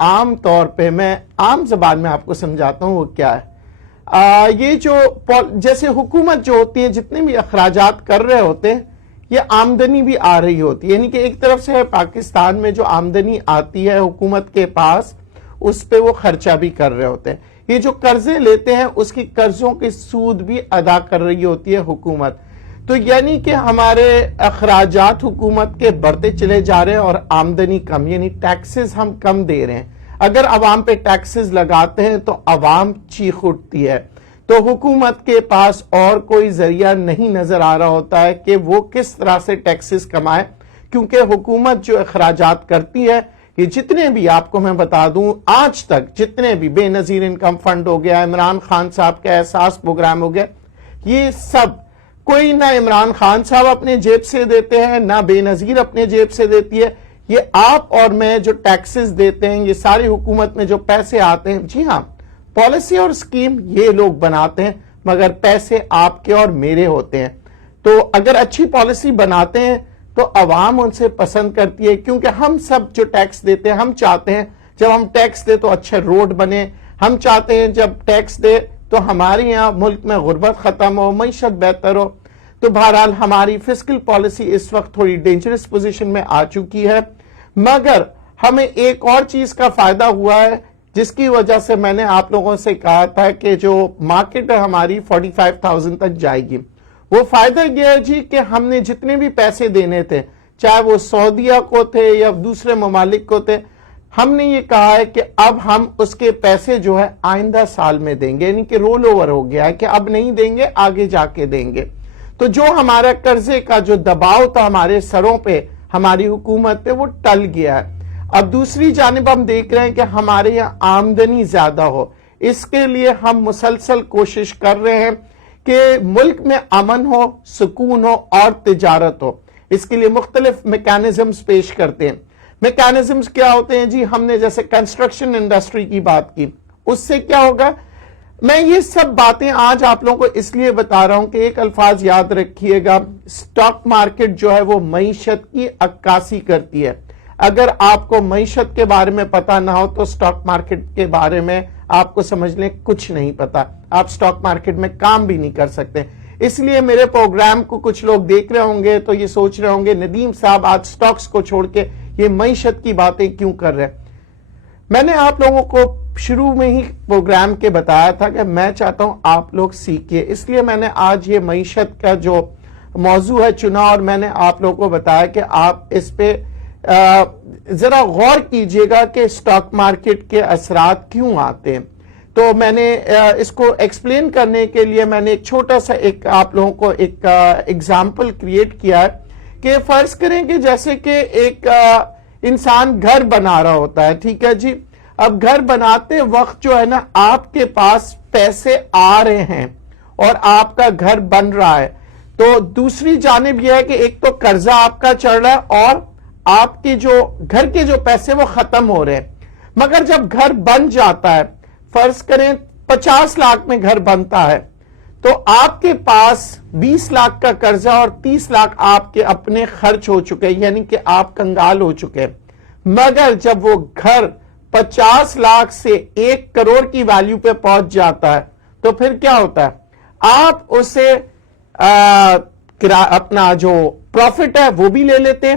عام طور پہ میں عام زبان میں آپ کو سمجھاتا ہوں وہ کیا ہے. یہ جو جیسے حکومت جو ہوتی ہے جتنے بھی اخراجات کر رہے ہوتے ہیں یہ آمدنی بھی آ رہی ہوتی ہے, یعنی کہ ایک طرف سے پاکستان میں جو آمدنی آتی ہے حکومت کے پاس اس پہ وہ خرچہ بھی کر رہے ہوتے ہیں. یہ جو قرضے لیتے ہیں اس کی قرضوں کی سود بھی ادا کر رہی ہوتی ہے حکومت. تو یعنی کہ ہمارے اخراجات حکومت کے بڑھتے چلے جا رہے ہیں اور آمدنی کم, یعنی ٹیکسز ہم کم دے رہے ہیں. اگر عوام پہ ٹیکسز لگاتے ہیں تو عوام چیخ اٹھتی ہے. تو حکومت کے پاس اور کوئی ذریعہ نہیں نظر آ رہا ہوتا ہے کہ وہ کس طرح سے ٹیکسز کمائے, کیونکہ حکومت جو اخراجات کرتی ہے یہ جتنے بھی آپ کو میں بتا دوں آج تک جتنے بھی بے نظیر انکم فنڈ ہو گیا, عمران خان صاحب کا احساس پروگرام ہو گیا, یہ سب کوئی نہ عمران خان صاحب اپنے جیب سے دیتے ہیں نہ بے نظیر اپنے جیب سے دیتی ہے. یہ آپ اور میں جو ٹیکسز دیتے ہیں, یہ ساری حکومت میں جو پیسے آتے ہیں, جی ہاں پالیسی اور سکیم یہ لوگ بناتے ہیں مگر پیسے آپ کے اور میرے ہوتے ہیں. تو اگر اچھی پالیسی بناتے ہیں تو عوام ان سے پسند کرتی ہے, کیونکہ ہم سب جو ٹیکس دیتے ہیں ہم چاہتے ہیں جب ہم ٹیکس دے تو اچھے روڈ بنے, ہم چاہتے ہیں جب ٹیکس دے تو ہمارے یہاں ملک میں غربت ختم ہو, معیشت بہتر ہو. تو بہرحال ہماری فسکل پالیسی اس وقت تھوڑی ڈینجرس پوزیشن میں آ چکی ہے, مگر ہمیں ایک اور چیز کا فائدہ ہوا ہے جس کی وجہ سے میں نے آپ لوگوں سے کہا تھا کہ جو مارکیٹ ہماری 45,000 تک جائے گی. وہ فائدہ یہ ہے جی کہ ہم نے جتنے بھی پیسے دینے تھے, چاہے وہ سعودیہ کو تھے یا دوسرے ممالک کو تھے, ہم نے یہ کہا ہے کہ اب ہم اس کے پیسے جو ہے آئندہ سال میں دیں گے, یعنی کہ رول اوور ہو گیا ہے کہ اب نہیں دیں گے, آگے جا کے دیں گے. تو جو ہمارا قرضے کا جو دباؤ تھا ہمارے سروں پہ ہماری حکومت پہ وہ ٹل گیا ہے. اب دوسری جانب ہم دیکھ رہے ہیں کہ ہمارے یہاں آمدنی زیادہ ہو, اس کے لیے ہم مسلسل کوشش کر رہے ہیں کہ ملک میں امن ہو, سکون ہو اور تجارت ہو. اس کے لیے مختلف میکانزمز پیش کرتے ہیں. میکانزمز کیا ہوتے ہیں جی؟ ہم نے جیسے کنسٹرکشن انڈسٹری کی بات کی, اس سے کیا ہوگا؟ میں یہ سب باتیں آج آپ لوگوں کو اس لیے بتا رہا ہوں کہ ایک الفاظ یاد رکھیے گا, سٹاک مارکیٹ جو ہے وہ معیشت کی عکاسی کرتی ہے. اگر آپ کو معیشت کے بارے میں پتا نہ ہو تو سٹاک مارکیٹ کے بارے میں آپ کو سمجھ لیں کچھ نہیں پتا, آپ سٹاک مارکیٹ میں کام بھی نہیں کر سکتے. اس لیے میرے پروگرام کو کچھ لوگ دیکھ رہے ہوں گے تو یہ سوچ رہے ہوں گے ندیم صاحب آج سٹاکس کو چھوڑ کے یہ معیشت کی باتیں کیوں کر رہے ہیں. میں نے آپ لوگوں کو شروع میں ہی پروگرام کے بتایا تھا کہ میں چاہتا ہوں آپ لوگ سیکھیے, اس لیے میں نے آج یہ معیشت کا جو موضوع ہے چنا اور میں نے آپ لوگوں کو بتایا کہ آپ اس پہ ذرا غور کیجئے گا کہ سٹاک مارکیٹ کے اثرات کیوں آتے ہیں. تو میں نے اس کو ایکسپلین کرنے کے لیے میں نے ایک چھوٹا سا ایک آپ لوگوں کو ایک ایگزامپل کریٹ کیا ہے کہ فرض کریں کہ جیسے کہ ایک انسان گھر بنا رہا ہوتا ہے, ٹھیک ہے جی. اب گھر بناتے وقت جو ہے نا آپ کے پاس پیسے آ رہے ہیں اور آپ کا گھر بن رہا ہے, تو دوسری جانب یہ ہے کہ ایک تو قرضہ آپ کا چڑھ رہا ہے اور آپ کے جو گھر کے جو پیسے وہ ختم ہو رہے ہیں. مگر جب گھر بن جاتا ہے, فرض کریں 50 لاکھ میں گھر بنتا ہے, تو آپ کے پاس 20 لاکھ کا قرضہ اور 30 لاکھ آپ کے اپنے خرچ ہو چکے ہیں, یعنی کہ آپ کنگال ہو چکے ہیں. مگر جب وہ گھر 50 لاکھ سے 1 کروڑ کی ویلیو پہ پہنچ جاتا ہے تو پھر کیا ہوتا ہے؟ آپ اسے اپنا جو پروفٹ ہے وہ بھی لے لیتے ہیں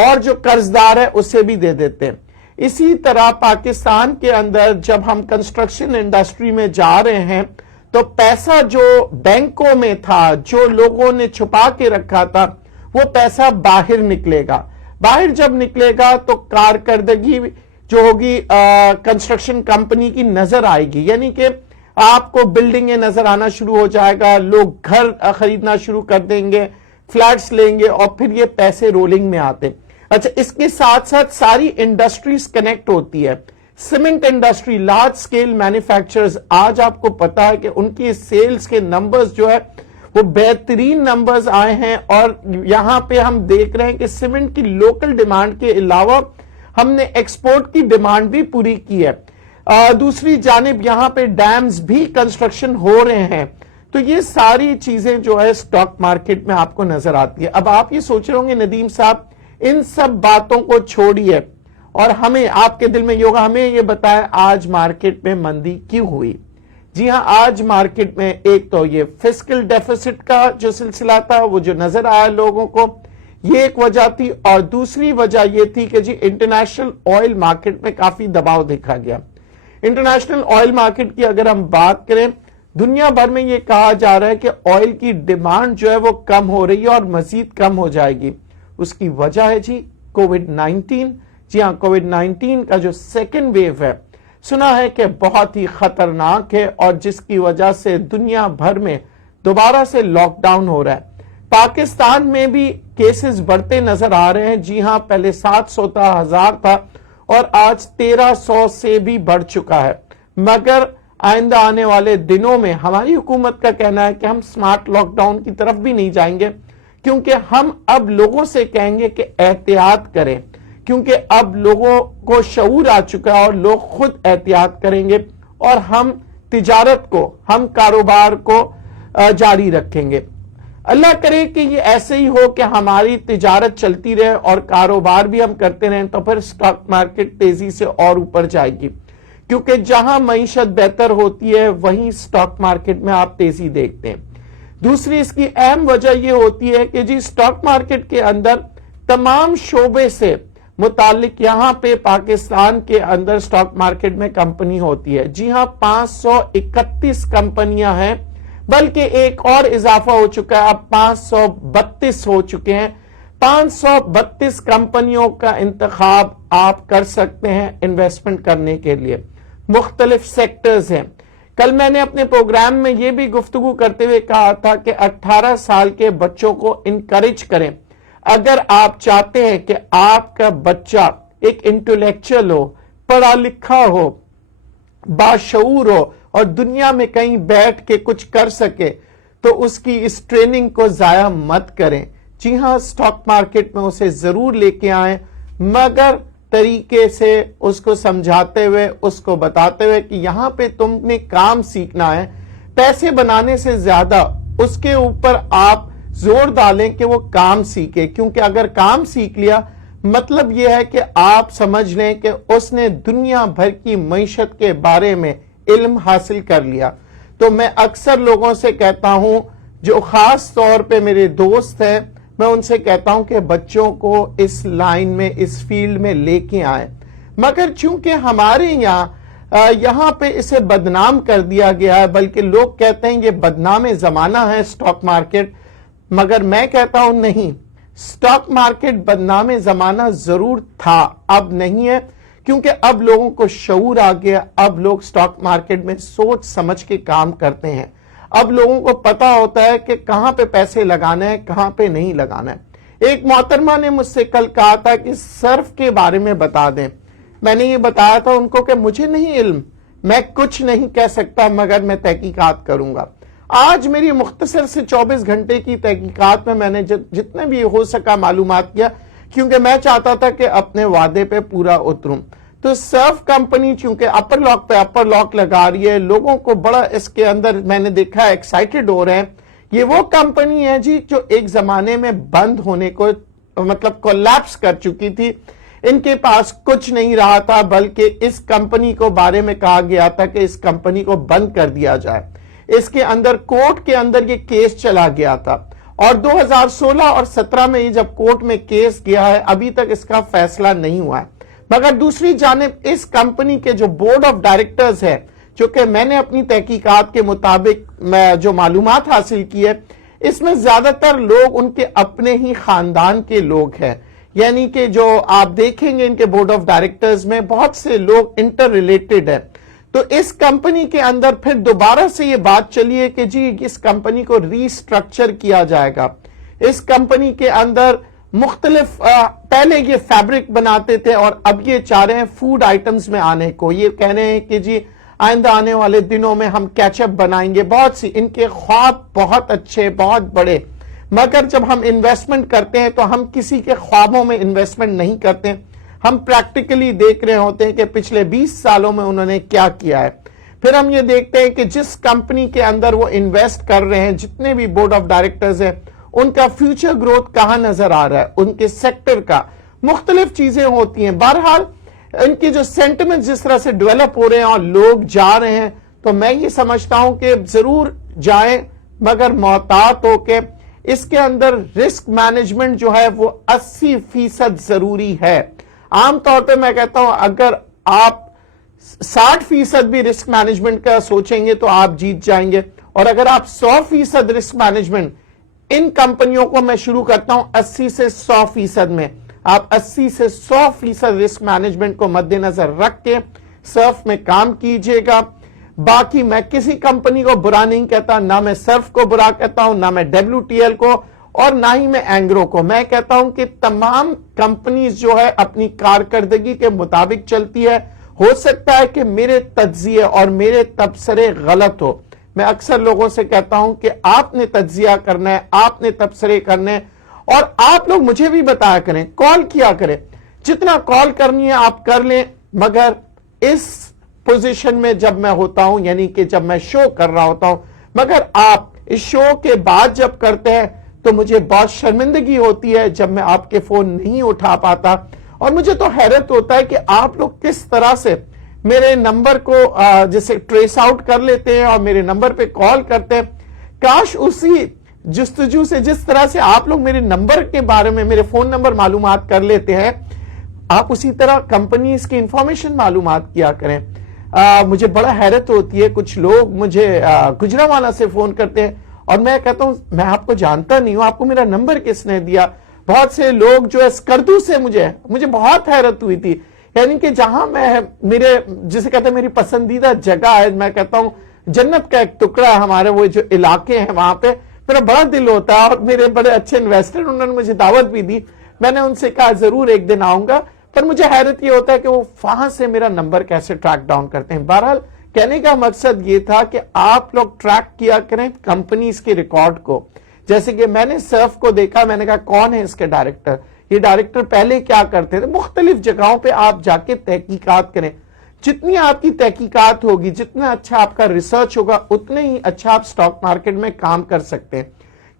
اور جو قرضدار ہے اسے بھی دے دیتے ہیں. اسی طرح پاکستان کے اندر جب ہم کنسٹرکشن انڈسٹری میں جا رہے ہیں تو پیسہ جو بینکوں میں تھا, جو لوگوں نے چھپا کے رکھا تھا, وہ پیسہ باہر نکلے گا. باہر جب نکلے گا تو کارکردگی جو ہوگی کنسٹرکشن کمپنی کی نظر آئے گی, یعنی کہ آپ کو بلڈنگیں نظر آنا شروع ہو جائے گا, لوگ گھر خریدنا شروع کر دیں گے, فلیٹس لیں گے اور پھر یہ پیسے رولنگ میں آتے ہیں. اچھا, اس کے ساتھ ساتھ ساری انڈسٹریز کنیکٹ ہوتی ہے. Cement industry, large scale manufacturers, آج آپ کو پتا ہے کہ ان کی سیلز کے نمبرز جو ہے وہ بہترین نمبرز آئے ہیں, اور یہاں پہ ہم دیکھ رہے ہیں کہ سیمنٹ کی لوکل ڈیمانڈ کے علاوہ ہم نے ایکسپورٹ کی ڈیمانڈ بھی پوری کی ہے. دوسری جانب یہاں پہ ڈیمز بھی کنسٹرکشن ہو رہے ہیں. تو یہ ساری چیزیں جو ہے سٹاک مارکیٹ میں آپ کو نظر آتی ہے. اب آپ یہ سوچ رہے ہوں گے ندیم صاحب ان سب باتوں کو چھوڑیے اور ہمیں آپ کے دل میں یہ ہوگا ہمیں یہ بتائیں آج مارکیٹ میں مندی کیوں ہوئی؟ جی ہاں، آج مارکیٹ میں ایک تو یہ فسکل ڈیفیسٹ کا جو سلسلہ تھا وہ جو نظر آیا لوگوں کو، یہ ایک وجہ تھی، اور دوسری وجہ یہ تھی کہ جی انٹرنیشنل آئل مارکیٹ میں کافی دباؤ دیکھا گیا۔ انٹرنیشنل آئل مارکیٹ کی اگر ہم بات کریں، دنیا بھر میں یہ کہا جا رہا ہے کہ آئل کی ڈیمانڈ جو ہے وہ کم ہو رہی ہے اور مزید کم ہو جائے گی۔ اس کی وجہ ہے جی کووڈ-19۔ جی ہاں، کووڈ-19 کا جو سیکنڈ ویو ہے، سنا ہے کہ بہت ہی خطرناک ہے، اور جس کی وجہ سے دنیا بھر میں دوبارہ سے لاک ڈاؤن ہو رہا ہے۔ پاکستان میں بھی کیسز بڑھتے نظر آ رہے ہیں۔ جی ہاں، پہلے 700,000 تھا اور آج 1300 سے بھی بڑھ چکا ہے، مگر آئندہ آنے والے دنوں میں ہماری حکومت کا کہنا ہے کہ ہم سمارٹ لاک ڈاؤن کی طرف بھی نہیں جائیں گے، کیونکہ ہم اب لوگوں سے کہیں گے کہ احتیاط کریں، کیونکہ اب لوگوں کو شعور آ چکا ہے اور لوگ خود احتیاط کریں گے، اور ہم تجارت کو، ہم کاروبار کو جاری رکھیں گے۔ اللہ کرے کہ یہ ایسے ہی ہو کہ ہماری تجارت چلتی رہے اور کاروبار بھی ہم کرتے رہیں، تو پھر سٹاک مارکیٹ تیزی سے اور اوپر جائے گی، کیونکہ جہاں معیشت بہتر ہوتی ہے وہیں سٹاک مارکیٹ میں آپ تیزی دیکھتے ہیں۔ دوسری اس کی اہم وجہ یہ ہوتی ہے کہ جی سٹاک مارکیٹ کے اندر تمام شعبے سے متعلق یہاں پہ پاکستان کے اندر سٹاک مارکیٹ میں کمپنی ہوتی ہے۔ جی ہاں، 531 کمپنیاں ہیں، بلکہ ایک اور اضافہ ہو چکا ہے، اب 532 ہو چکے ہیں۔ 532 کمپنیوں کا انتخاب آپ کر سکتے ہیں انویسٹمنٹ کرنے کے لیے۔ مختلف سیکٹرز ہیں۔ کل میں نے اپنے پروگرام میں یہ بھی گفتگو کرتے ہوئے کہا تھا کہ 18 سال کے بچوں کو انکریج کریں۔ اگر آپ چاہتے ہیں کہ آپ کا بچہ ایک انٹلیکچوئل ہو، پڑھا لکھا ہو، باشعور ہو اور دنیا میں کہیں بیٹھ کے کچھ کر سکے، تو اس کی اس ٹریننگ کو ضائع مت کریں۔ جی ہاں، سٹاک مارکیٹ میں اسے ضرور لے کے آئیں، مگر طریقے سے اس کو سمجھاتے ہوئے، اس کو بتاتے ہوئے کہ یہاں پہ تم نے کام سیکھنا ہے، پیسے بنانے سے زیادہ اس کے اوپر آپ زور ڈالیں کہ وہ کام سیکھے، کیونکہ اگر کام سیکھ لیا مطلب یہ ہے کہ آپ سمجھ لیں کہ اس نے دنیا بھر کی معیشت کے بارے میں علم حاصل کر لیا۔ تو میں اکثر لوگوں سے کہتا ہوں، جو خاص طور پہ میرے دوست ہیں، میں ان سے کہتا ہوں کہ بچوں کو اس لائن میں، اس فیلڈ میں لے کے آئیں، مگر چونکہ ہمارے یہاں پہ اسے بدنام کر دیا گیا ہے، بلکہ لوگ کہتے ہیں یہ بدنام زمانہ ہے سٹاک مارکیٹ، مگر میں کہتا ہوں نہیں، سٹاک مارکیٹ بدنام زمانہ ضرور تھا، اب نہیں ہے، کیونکہ اب لوگوں کو شعور آ گیا، اب لوگ سٹاک مارکیٹ میں سوچ سمجھ کے کام کرتے ہیں، اب لوگوں کو پتا ہوتا ہے کہ کہاں پہ پیسے لگانا ہے، کہاں پہ نہیں لگانا ہے۔ ایک محترمہ نے مجھ سے کل کہا تھا کہ صرف کے بارے میں بتا دیں۔ میں نے یہ بتایا تھا ان کو کہ مجھے نہیں علم، میں کچھ نہیں کہہ سکتا، مگر میں تحقیقات کروں گا۔ آج میری مختصر سے 24 گھنٹے کی تحقیقات میں نے جتنے بھی ہو سکا معلومات کیا، کیونکہ میں چاہتا تھا کہ اپنے وعدے پہ پورا اتروں۔ تو سرف کمپنی چونکہ اپر لاک پہ اپر لاک لگا رہی ہے، لوگوں کو بڑا اس کے اندر میں نے دیکھا ایکسائٹڈ ہو رہے ہیں۔ یہ وہ کمپنی ہے جی جو ایک زمانے میں بند ہونے کو مطلب کولیپس کر چکی تھی، ان کے پاس کچھ نہیں رہا تھا، بلکہ اس کمپنی کو بارے میں کہا گیا تھا کہ اس کمپنی کو بند کر دیا جائے۔ اس کے اندر کورٹ کے اندر یہ کیس چلا گیا تھا، اور 2016 اور 17 میں یہ جب کورٹ میں کیس گیا ہے، ابھی تک اس کا فیصلہ نہیں ہوا ہے۔ مگر دوسری جانب اس کمپنی کے جو بورڈ آف ڈائریکٹرز ہے، جو کہ میں نے اپنی تحقیقات کے مطابق جو معلومات حاصل کی ہے، اس میں زیادہ تر لوگ ان کے اپنے ہی خاندان کے لوگ ہیں، یعنی کہ جو آپ دیکھیں گے ان کے بورڈ آف ڈائریکٹرز میں بہت سے لوگ انٹر ریلیٹڈ ہیں۔ تو اس کمپنی کے اندر پھر دوبارہ سے یہ بات چلی ہے کہ جی اس کمپنی کو ری سٹرکچر کیا جائے گا۔ اس کمپنی کے اندر مختلف پہلے یہ فیبرک بناتے تھے اور اب یہ چاہ رہے ہیں فوڈ آئٹمز میں آنے کو، یہ کہہ رہے ہیں کہ جی آئندہ آنے والے دنوں میں ہم کیچ اپ بنائیں گے۔ بہت سی ان کے خواب بہت اچھے، بہت بڑے، مگر جب ہم انویسٹمنٹ کرتے ہیں تو ہم کسی کے خوابوں میں انویسٹمنٹ نہیں کرتے، ہم پریکٹیکلی دیکھ رہے ہوتے ہیں کہ پچھلے 20 سالوں میں انہوں نے کیا کیا ہے۔ پھر ہم یہ دیکھتے ہیں کہ جس کمپنی کے اندر وہ انویسٹ کر رہے ہیں، جتنے بھی بورڈ آف ڈائریکٹرز ہیں، ان کا فیوچر گروتھ کہاں نظر آ رہا ہے، ان کے سیکٹر کا، مختلف چیزیں ہوتی ہیں۔ بہرحال ان کی جو سینٹیمنٹ جس طرح سے ڈیولپ ہو رہے ہیں اور لوگ جا رہے ہیں، تو میں یہ سمجھتا ہوں کہ ضرور جائیں مگر محتاط ہو کے. اس کے اندر رسک مینجمنٹ جو ہے وہ 80% ضروری ہے. عام طور پہ میں کہتا ہوں اگر آپ 60% بھی رسک مینجمنٹ کا سوچیں گے تو آپ جیت جائیں گے، اور اگر آپ 100% رسک مینجمنٹ، ان کمپنیوں کو میں شروع کرتا ہوں 80 سے 100% میں، آپ 80 سے 100% رسک مینجمنٹ کو مد نظر رکھ کے سرف میں کام کیجئے گا. باقی میں کسی کمپنی کو برا نہیں کہتا، نہ میں سرف کو برا کہتا ہوں، نہ میں WTL کو، اور نہ ہی میں اینگرو کو. میں کہتا ہوں کہ تمام کمپنیز جو ہے اپنی کارکردگی کے مطابق چلتی ہے. ہو سکتا ہے کہ میرے تجزیے اور میرے تبصرے غلط ہو. میں اکثر لوگوں سے کہتا ہوں کہ آپ نے تجزیہ کرنا ہے، آپ نے تبصرے کرنے ہیں، اور آپ لوگ مجھے بھی بتایا کریں، کال کیا کریں. جتنا کال کرنی ہے آپ کر لیں، مگر اس پوزیشن میں جب میں ہوتا ہوں، یعنی کہ جب میں شو کر رہا ہوتا ہوں، مگر آپ اس شو کے بعد جب کرتے ہیں تو مجھے بہت شرمندگی ہوتی ہے جب میں آپ کے فون نہیں اٹھا پاتا. اور مجھے تو حیرت ہوتا ہے کہ آپ لوگ کس طرح سے میرے نمبر کو جسے ٹریس آؤٹ کر لیتے ہیں اور میرے نمبر پہ کال کرتے ہیں. کاش اسی جستجو سے جس طرح سے آپ لوگ میرے نمبر کے بارے میں، میرے فون نمبر معلومات کر لیتے ہیں، آپ اسی طرح کمپنیز کی انفارمیشن معلومات کیا کریں. مجھے بڑا حیرت ہوتی ہے، کچھ لوگ مجھے گجرانوالہ سے فون کرتے ہیں اور میں کہتا ہوں میں آپ کو جانتا نہیں ہوں، آپ کو میرا نمبر کس نے دیا. بہت سے لوگ جو ہے اسکردو سے مجھے بہت حیرت ہوئی تھی. یعنی کہ جہاں میں میرے جسے کہتے ہیں میری پسندیدہ جگہ ہے، میں کہتا ہوں جنت کا ایک ٹکڑا ہے ہمارے وہ جو علاقے ہیں، وہاں پہ میرا بڑا دل ہوتا ہے. اور میرے بڑے اچھے انویسٹر انہوں نے مجھے دعوت بھی دی، میں نے ان سے کہا ضرور ایک دن آؤں گا. پر مجھے حیرت یہ ہوتا ہے کہ وہ وہاں سے میرا نمبر کیسے ٹریک ڈاؤن کرتے ہیں. بہرحال کہنے کا مقصد یہ تھا کہ آپ لوگ ٹریک کیا کریں کمپنیز کے ریکارڈ کو. جیسے کہ میں نے سرف کو دیکھا، میں نے کہا کون ہے اس کے ڈائریکٹر، یہ ڈائریکٹر پہلے کیا کرتے تھے. مختلف جگہوں پہ آپ جا کے تحقیقات کریں. جتنی آپ کی تحقیقات ہوگی، جتنا اچھا آپ کا ریسرچ ہوگا، اتنے ہی اچھا آپ سٹاک مارکیٹ میں کام کر سکتے ہیں.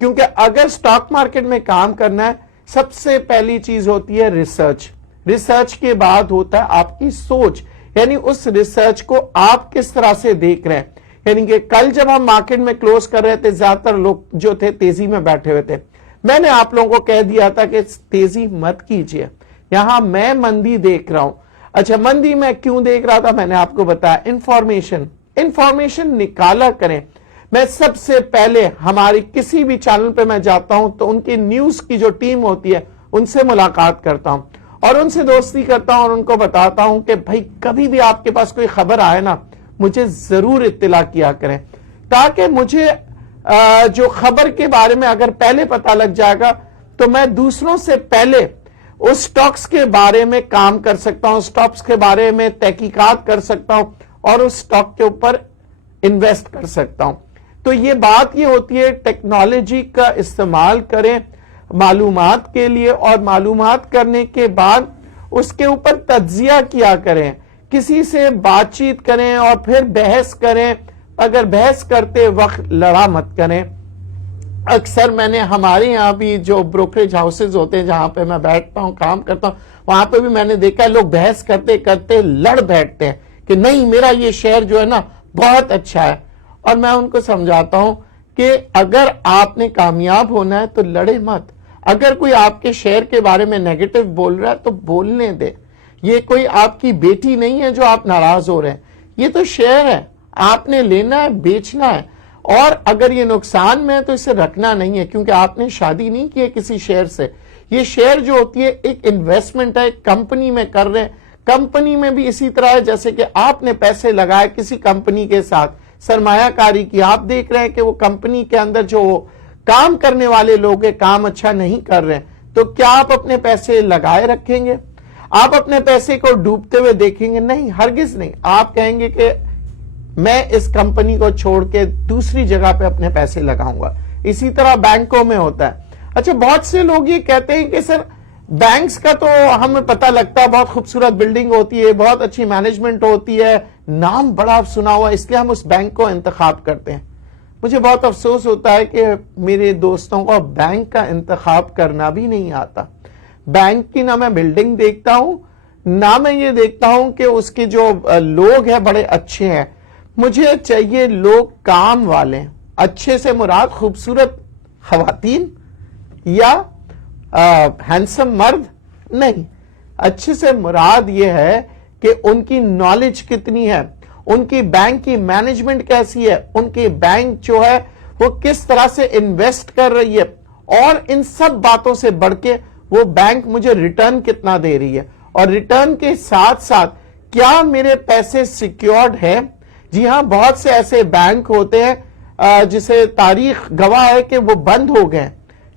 کیونکہ اگر سٹاک مارکیٹ میں کام کرنا ہے، سب سے پہلی چیز ہوتی ہے ریسرچ. ریسرچ کے بعد ہوتا ہے آپ کی سوچ، یعنی اس ریسرچ کو آپ کس طرح سے دیکھ رہے ہیں. یعنی کہ کل جب ہم مارکیٹ میں کلوز کر رہے تھے، زیادہ تر لوگ جو تھے تیزی میں بیٹھے ہوئے تھے. میں نے آپ لوگوں کو کہہ دیا تھا کہ تیزی مت کیجئے، یہاں میں مندی دیکھ رہا ہوں. اچھا مندی میں کیوں دیکھ رہا تھا، میں نے آپ کو بتایا. انفارمیشن نکالا کریں. میں سب سے پہلے ہماری کسی بھی چینل پہ میں جاتا ہوں تو ان کی نیوز کی جو ٹیم ہوتی ہے ان سے ملاقات کرتا ہوں اور ان سے دوستی کرتا ہوں اور ان کو بتاتا ہوں کہ بھائی کبھی بھی آپ کے پاس کوئی خبر آئے نا، مجھے ضرور اطلاع کیا کریں، تاکہ مجھے جو خبر کے بارے میں اگر پہلے پتہ لگ جائے گا تو میں دوسروں سے پہلے اس سٹاکس کے بارے میں کام کر سکتا ہوں، سٹاکس کے بارے میں تحقیقات کر سکتا ہوں اور اس سٹاک کے اوپر انویسٹ کر سکتا ہوں. تو یہ بات یہ ہوتی ہے ٹیکنالوجی کا استعمال کریں معلومات کے لیے، اور معلومات کرنے کے بعد اس کے اوپر تجزیہ کیا کریں. کسی سے بات چیت کریں اور پھر بحث کریں. اگر بحث کرتے وقت لڑا مت کریں. اکثر میں نے ہمارے یہاں بھی جو بروکریج ہاؤسز ہوتے ہیں جہاں پہ میں بیٹھتا ہوں کام کرتا ہوں، وہاں پہ بھی میں نے دیکھا لوگ بحث کرتے کرتے لڑ بیٹھتے ہیں کہ نہیں میرا یہ شیئر جو ہے نا بہت اچھا ہے. اور میں ان کو سمجھاتا ہوں کہ اگر آپ نے کامیاب ہونا ہے تو لڑے مت. اگر کوئی آپ کے شیئر کے بارے میں نیگیٹو بول رہا ہے تو بولنے دے. یہ کوئی آپ کی بیٹی نہیں ہے جو آپ ناراض ہو رہے ہیں، یہ تو شیئر ہے، آپ نے لینا ہے، بیچنا ہے. اور اگر یہ نقصان میں ہے تو اسے رکھنا نہیں ہے، کیونکہ آپ نے شادی نہیں کی ہے کسی شیئر سے. یہ شیئر جو ہوتی ہے ایک انویسٹمنٹ ہے، ایک کمپنی میں کر رہے ہیں. کمپنی میں بھی اسی طرح ہے جیسے کہ آپ نے پیسے لگائے کسی کمپنی کے ساتھ، سرمایہ کاری کی. آپ دیکھ رہے ہیں کہ وہ کمپنی کے اندر جو کام کرنے والے لوگ ہیں کام اچھا نہیں کر رہے ہیں، تو کیا آپ اپنے پیسے لگائے رکھیں گے؟ آپ اپنے پیسے کو ڈوبتے ہوئے دیکھیں گے؟ نہیں، ہرگز نہیں. آپ کہیں گے کہ میں اس کمپنی کو چھوڑ کے دوسری جگہ پہ اپنے پیسے لگاؤں گا. اسی طرح بینکوں میں ہوتا ہے. اچھا بہت سے لوگ یہ کہتے ہیں کہ سر بینکس کا تو ہمیں پتہ لگتا ہے بہت خوبصورت بلڈنگ ہوتی ہے، بہت اچھی مینجمنٹ ہوتی ہے، نام بڑا سنا ہوا، اس لیے ہم اس بینک کو انتخاب کرتے ہیں. مجھے بہت افسوس ہوتا ہے کہ میرے دوستوں کو بینک کا انتخاب کرنا بھی نہیں آتا. بینک کی نہ میں بلڈنگ دیکھتا ہوں، نہ میں یہ دیکھتا ہوں کہ اس کے جو لوگ ہیں بڑے اچھے ہیں. مجھے چاہیے لوگ کام والے. اچھے سے مراد خوبصورت خواتین یا ہینڈسم مرد نہیں. اچھے سے مراد یہ ہے کہ ان کی نالج کتنی ہے, ان کی بینک کی مینجمنٹ کیسی ہے, ان کی بینک جو ہے وہ کس طرح سے انویسٹ کر رہی ہے, اور ان سب باتوں سے بڑھ کے وہ بینک مجھے ریٹرن کتنا دے رہی ہے, اور ریٹرن کے ساتھ ساتھ کیا میرے پیسے سیکیورڈ ہیں. جی ہاں, بہت سے ایسے بینک ہوتے ہیں جسے تاریخ گواہ ہے کہ وہ بند ہو گئے.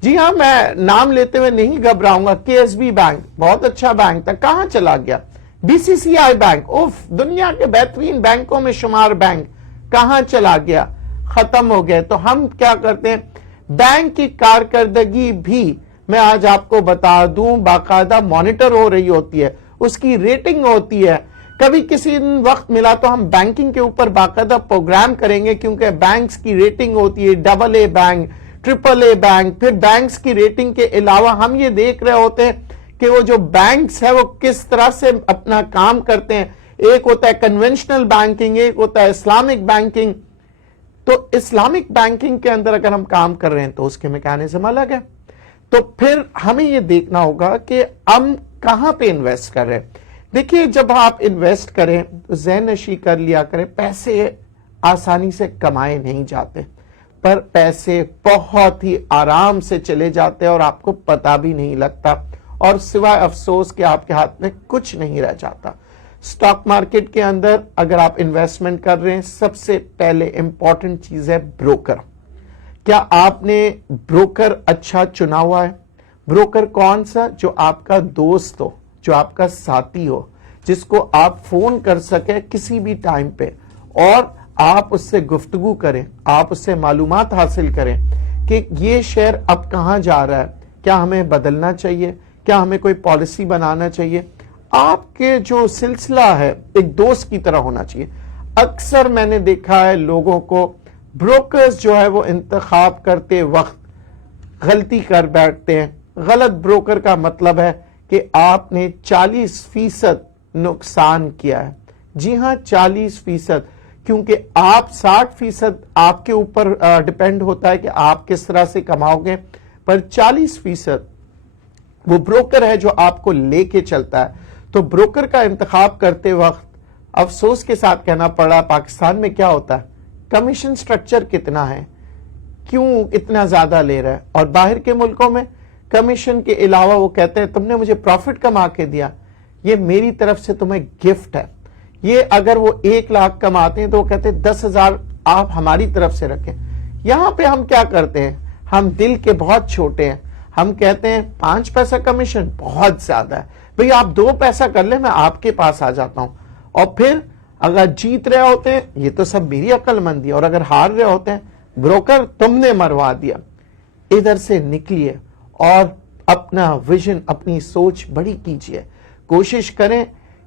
جی ہاں, میں نام لیتے ہوئے نہیں گھبراؤں گا. کے ایس بی بینک بہت اچھا بینک تھا, کہاں چلا گیا؟ B C C I bank, دنیا کے بہترین بینکوں میں شمار بینک, کہاں چلا گیا؟ ختم ہو گئے. تو ہم کیا کرتے ہیں, بینک کی کارکردگی بھی میں آج آپ کو بتا دوں باقاعدہ مانیٹر ہو رہی ہوتی ہے, اس کی ریٹنگ ہوتی ہے. کبھی کسی وقت ملا تو ہم بینکنگ کے اوپر باقاعدہ پروگرام کریں گے, کیونکہ بینکس کی ریٹنگ ہوتی ہے, double a bank, triple a bank. پھر بینکس کی ریٹنگ کے علاوہ ہم یہ دیکھ رہے ہوتے ہیں کہ وہ جو بینکس ہے وہ کس طرح سے اپنا کام کرتے ہیں. ایک ہوتا ہے کنونشنل بینکنگ, ایک ہوتا ہے اسلامک بینکنگ. تو اسلامک بینکنگ کے اندر اگر ہم کام کر رہے ہیں تو اس کے میکانزم الگ ہے. تو پھر ہمیں یہ دیکھنا ہوگا کہ ہم کہاں پہ انویسٹ کر رہے ہیں. دیکھیے, جب آپ انویسٹ کریں تو ذہن نشی کر لیا کریں, پیسے آسانی سے کمائے نہیں جاتے, پر پیسے بہت ہی آرام سے چلے جاتے اور آپ کو پتہ بھی نہیں لگتا, اور سوائے افسوس کہ آپ کے ہاتھ میں کچھ نہیں رہ جاتا. سٹاک مارکیٹ کے اندر اگر آپ انویسٹمنٹ کر رہے ہیں, سب سے پہلے امپورٹنٹ چیز ہے بروکر. کیا آپ نے بروکر اچھا چنا ہوا ہے؟ بروکر کون سا؟ جو آپ کا دوست ہو, جو آپ کا ساتھی ہو, جس کو آپ فون کر سکیں کسی بھی ٹائم پہ, اور آپ اس سے گفتگو کریں, آپ اس سے معلومات حاصل کریں کہ یہ شیئر اب کہاں جا رہا ہے, کیا ہمیں بدلنا چاہیے, کیا ہمیں کوئی پالیسی بنانا چاہیے. آپ کے جو سلسلہ ہے ایک دوست کی طرح ہونا چاہیے. اکثر میں نے دیکھا ہے لوگوں کو بروکرز جو ہے وہ انتخاب کرتے وقت غلطی کر بیٹھتے ہیں. غلط بروکر کا مطلب ہے کہ آپ نے 40% نقصان کیا ہے. جی ہاں, 40%, کیونکہ آپ 60% آپ کے اوپر ڈیپینڈ ہوتا ہے کہ آپ کس طرح سے کماؤ گے, پر 40% وہ بروکر ہے جو آپ کو لے کے چلتا ہے. تو بروکر کا انتخاب کرتے وقت افسوس کے ساتھ کہنا پڑا, پاکستان میں کیا ہوتا ہے, کمیشن سٹرکچر کتنا ہے, کیوں اتنا زیادہ لے رہا ہے. اور باہر کے ملکوں میں کمیشن کے علاوہ وہ کہتے ہیں تم نے مجھے پروفٹ کما کے دیا, یہ میری طرف سے تمہیں گفٹ ہے. یہ اگر وہ 1 لاکھ کماتے ہیں تو وہ کہتے ہیں 10,000 آپ ہماری طرف سے رکھیں. یہاں پہ ہم کیا کرتے ہیں, ہم دل کے بہت چھوٹے ہیں, ہم کہتے ہیں 5 پیسہ کمیشن بہت زیادہ ہے, بھئی آپ 2 پیسہ کر لیں میں آپ کے پاس آ جاتا ہوں. اور پھر اگر جیت رہے ہوتے ہیں یہ تو سب میری عقل مندی, اور اگر ہار رہے ہوتے ہیں بروکر تم نے مروا دیا. ادھر سے نکلیے اور اپنا ویژن, اپنی سوچ بڑی کیجئے. کوشش کریں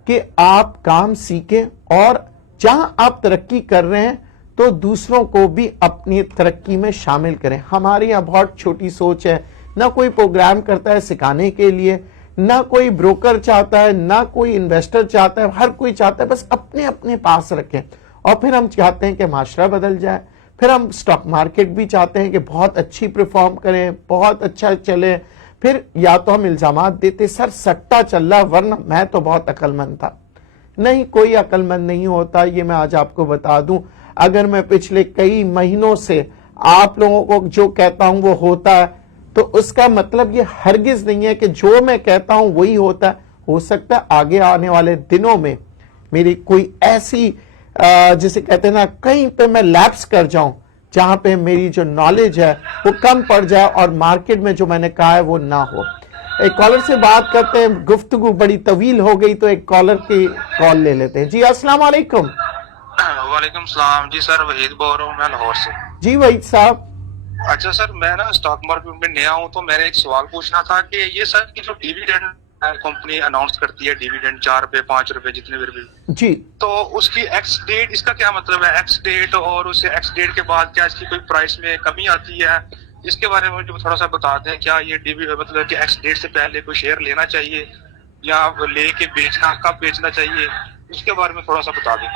کہ آپ کام سیکھیں, اور جہاں آپ ترقی کر رہے ہیں تو دوسروں کو بھی اپنی ترقی میں شامل کریں. ہمارے یہاں بہت چھوٹی سوچ ہے, نہ کوئی پروگرام کرتا ہے سکھانے کے لیے, نہ کوئی بروکر چاہتا ہے, نہ کوئی انویسٹر چاہتا ہے, ہر کوئی چاہتا ہے بس اپنے اپنے پاس رکھیں. اور پھر ہم چاہتے ہیں کہ معاشرہ بدل جائے, پھر ہم سٹاک مارکیٹ بھی چاہتے ہیں کہ بہت اچھی پرفارم کریں, بہت اچھا چلے. پھر یا تو ہم الزامات دیتے سر سٹا چل رہا, ورنہ میں تو بہت عقل مند تھا. نہیں, کوئی عقل مند نہیں ہوتا, یہ میں آج آپ کو بتا دوں. اگر میں پچھلے کئی مہینوں سے آپ لوگوں کو جو کہتا ہوں وہ ہوتا ہے, تو اس کا مطلب یہ ہرگز نہیں ہے کہ جو میں کہتا ہوں وہی ہوتا ہے. ہو سکتا ہے آگے آنے والے دنوں میں میری کوئی ایسی جسے کہتے ہیں نا کہیں پہ میں لیپس کر جاؤں جہاں پہ میری جو نالج ہے وہ کم پڑ جائے, اور مارکیٹ میں جو میں نے کہا ہے وہ نہ ہو. ایک کالر سے بات کرتے ہیں, گفتگو بڑی طویل ہو گئی تو ایک کالر کی کال لے لیتے ہیں. جی السلام علیکم. وعلیکم السلام. جی سر وحید بول رہا ہوں میں لاہور سے. جی وحید صاحب. اچھا سر, میں نا اسٹاک مارکیٹ میں نیا ہوں, تو میں نے ایک سوال پوچھنا تھا کہ یہ سر کی جو ڈیویڈنڈ کمپنی اناؤنس کرتی ہے, ڈیویڈنڈ 4 روپے 5 روپے جتنے بھی, جی, تو اس کی ایکس ڈیٹ, اس کا کیا مطلب ہے ایکس ڈیٹ, اور اس ایکس ڈیٹ کے بعد کیا اس کی کوئی پرائس میں کمی آتی ہے؟ اس کے بارے میں مجھے تھوڑا سا بتا دیں. کیا یہ مطلب کہ ایکس ڈیٹ سے پہلے کوئی شیئر لینا چاہیے, یا لے کے بیچنا کب بیچنا چاہیے اس کے بارے میں تھوڑا سا بتا دیں.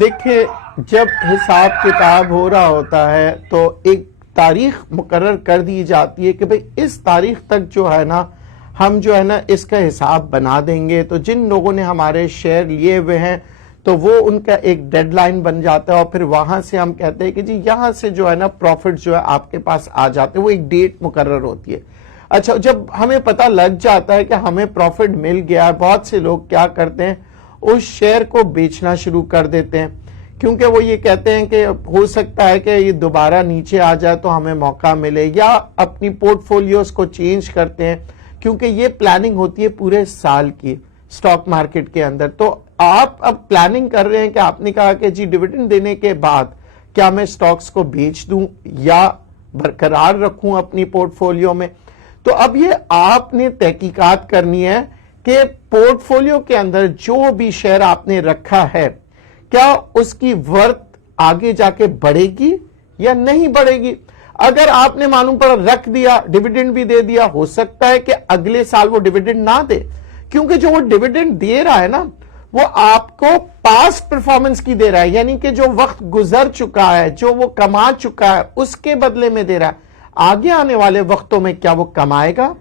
دیکھیں جب حساب کتاب ہو رہا ہوتا ہے تو ایک تاریخ مقرر کر دی جاتی ہے کہ بھئی اس تاریخ تک جو ہے نا ہم جو ہے نا اس کا حساب بنا دیں گے. تو جن لوگوں نے ہمارے شیئر لیے ہوئے ہیں تو وہ ان کا ایک ڈیڈ لائن بن جاتا ہے اور پھر وہاں سے ہم کہتے ہیں کہ جی یہاں سے جو ہے نا پروفٹ جو ہے آپ کے پاس آ جاتے ہیں, وہ ایک ڈیٹ مقرر ہوتی ہے. اچھا جب ہمیں پتہ لگ جاتا ہے کہ ہمیں پروفٹ مل گیا ہے, بہت سے لوگ کیا کرتے ہیں اس شیئر کو بیچنا شروع کر دیتے ہیں, کیونکہ وہ یہ کہتے ہیں کہ ہو سکتا ہے کہ یہ دوبارہ نیچے آ جائے تو ہمیں موقع ملے, یا اپنی پورٹ فولیوز کو چینج کرتے ہیں کیونکہ یہ پلاننگ ہوتی ہے پورے سال کی سٹاک مارکیٹ کے اندر. تو آپ اب پلاننگ کر رہے ہیں کہ آپ نے کہا کہ جی ڈیویڈنڈ دینے کے بعد کیا میں سٹاکس کو بیچ دوں یا برقرار رکھوں اپنی پورٹ فولیو میں. تو اب یہ آپ نے تحقیقات کرنی ہے کہ پورٹ فولیو کے اندر جو بھی شیئر آپ نے رکھا ہے کیا اس کی ورتھ آگے جا کے بڑھے گی یا نہیں بڑھے گی. اگر آپ نے معلوم پڑا رکھ دیا, ڈیویڈنڈ بھی دے دیا, ہو سکتا ہے کہ اگلے سال وہ ڈیویڈنڈ نہ دے, کیونکہ جو وہ ڈیویڈنڈ دے رہا ہے نا وہ آپ کو پاسٹ پرفارمنس کی دے رہا ہے, یعنی کہ جو وقت گزر چکا ہے, جو وہ کما چکا ہے اس کے بدلے میں دے رہا ہے. آگے آنے والے وقتوں میں کیا وہ کمائے گا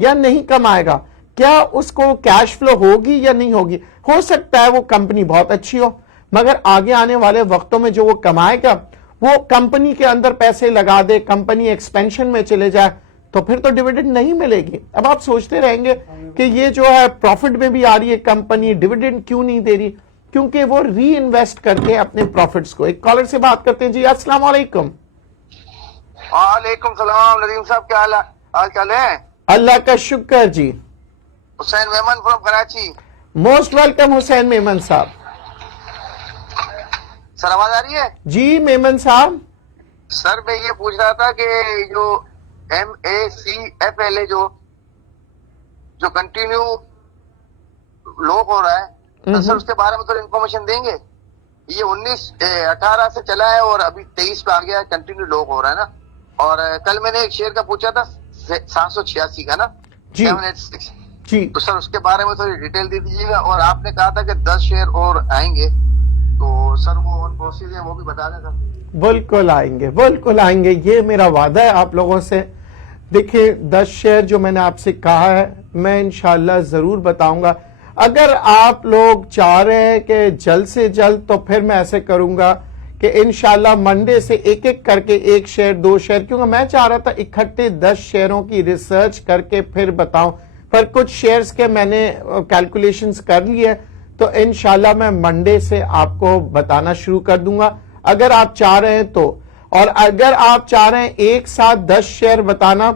یا نہیں کمائے گا, کیا اس کو کیش فلو ہوگی یا نہیں ہوگی. ہو سکتا ہے وہ کمپنی بہت اچھی ہو مگر آگے آنے والے وقتوں میں جو وہ کمائے گا وہ کمپنی کے اندر پیسے لگا دے, کمپنی ایکسپینشن میں چلے جائے تو پھر تو ڈیویڈنڈ نہیں ملے گی. اب آپ سوچتے رہیں گے کہ یہ جو ہے پروفٹ میں بھی آ رہی ہے کمپنی, ڈیویڈنڈ کیوں نہیں دے رہی, کیونکہ وہ ری انویسٹ کرتے ہیں اپنے پروفٹس کو. ایک کالر سے بات کرتے ہیں. جی السلام علیکم. وعلیکم السلام ندیم صاحب, کیا حال چال ہے؟ اللہ کا شکر جی. Hussain Memon from Karachi. Most welcome Hussain Memon sahab. Sir آواز آ رہی ہے؟ جی میمن صاحب. سر میں یہ پوچھ رہا تھا کہ جو MACFL جو کنٹینیو لوک ہو رہا ہے سر, اس کے بارے میں تھوڑی انفارمیشن دیں گے. یہ 18 سے چلا ہے اور ابھی 23 پہ آ گیا ہے, کنٹینیو لوک ہو رہا ہے نا. اور کل میں نے ایک شیئر کا پوچھا تھا 786 کا نا, جی 786 جی. تو سر اس کے بارے میں تھوڑی ڈیٹیل دے دیجیے گا. اور آپ نے کہا تھا کہ 10 شیئر اور آئیں گے تو سر وہ ان پروسیس ہے وہ بھی بتا دیں سر. بالکل آئیں گے, بالکل آئیں گے, یہ میرا وعدہ ہے آپ لوگوں سے. دیکھیں 10 شیئر جو میں نے آپ سے کہا ہے میں انشاءاللہ ضرور بتاؤں گا. اگر آپ لوگ چاہ رہے ہیں کہ جلد سے جلد تو پھر میں ایسے کروں گا کہ انشاءاللہ منڈے سے ایک ایک کر کے 1 شیئر 2 شیئر, کیونکہ میں چاہ رہا تھا اکٹھے 10 شیئروں کی ریسرچ کر کے پھر بتاؤں, پر کچھ شیئرز کے میں نے کیلکولیشنز کر لی ہے تو انشاءاللہ میں منڈے سے آپ کو بتانا شروع کر دوں گا اگر آپ چاہ رہے ہیں تو. اور اگر آپ چاہ رہے ہیں ایک ساتھ 10 شیئر بتانا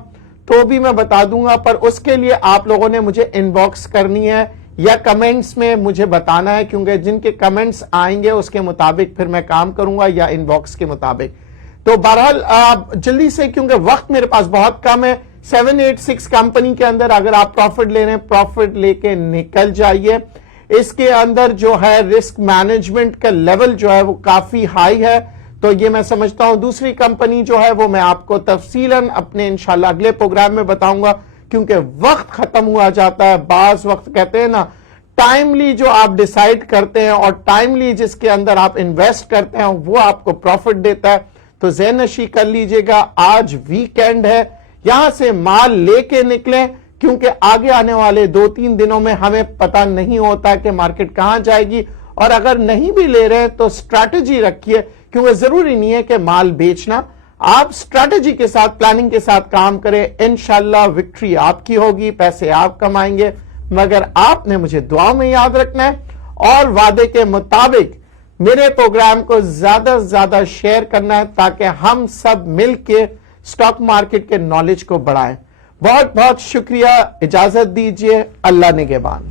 تو بھی میں بتا دوں گا, پر اس کے لیے آپ لوگوں نے مجھے ان باکس کرنی ہے یا کمنٹس میں مجھے بتانا ہے, کیونکہ جن کے کمنٹس آئیں گے اس کے مطابق پھر میں کام کروں گا یا ان باکس کے مطابق. تو بہرحال آپ جلدی سے, کیونکہ وقت میرے پاس بہت کم ہے, 786 کمپنی کے اندر اگر آپ پروفٹ لے رہے ہیں پروفٹ لے کے نکل جائیے. اس کے اندر جو ہے رسک مینجمنٹ کا لیول جو ہے وہ کافی ہائی ہے, تو یہ میں سمجھتا ہوں. دوسری کمپنی جو ہے وہ میں آپ کو تفصیلاً اپنے انشاءاللہ اگلے پروگرام میں بتاؤں گا, کیونکہ وقت ختم ہوا جاتا ہے. بعض وقت کہتے ہیں نا ٹائملی جو آپ ڈیسائیڈ کرتے ہیں اور ٹائملی جس کے اندر آپ انویسٹ کرتے ہیں وہ آپ کو پروفٹ دیتا ہے. تو ذہن نشی کر لیجئے گا, آج ویکینڈ ہے, یہاں سے مال لے کے نکلیں, کیونکہ آگے آنے والے 2-3 دنوں میں ہمیں پتہ نہیں ہوتا کہ مارکیٹ کہاں جائے گی. اور اگر نہیں بھی لے رہے تو اسٹریٹجی رکھیے, کیونکہ ضروری نہیں ہے کہ مال بیچنا, آپ اسٹریٹجی کے ساتھ پلاننگ کے ساتھ کام کریں. انشاءاللہ وکٹری آپ کی ہوگی, پیسے آپ کمائیں گے, مگر آپ نے مجھے دعا میں یاد رکھنا ہے اور وعدے کے مطابق میرے پروگرام کو زیادہ سے زیادہ شیئر کرنا ہے تاکہ ہم سب مل کے سٹاک مارکیٹ کے نالج کو بڑھائیں. بہت بہت شکریہ, اجازت دیجیے, اللہ نگہبان.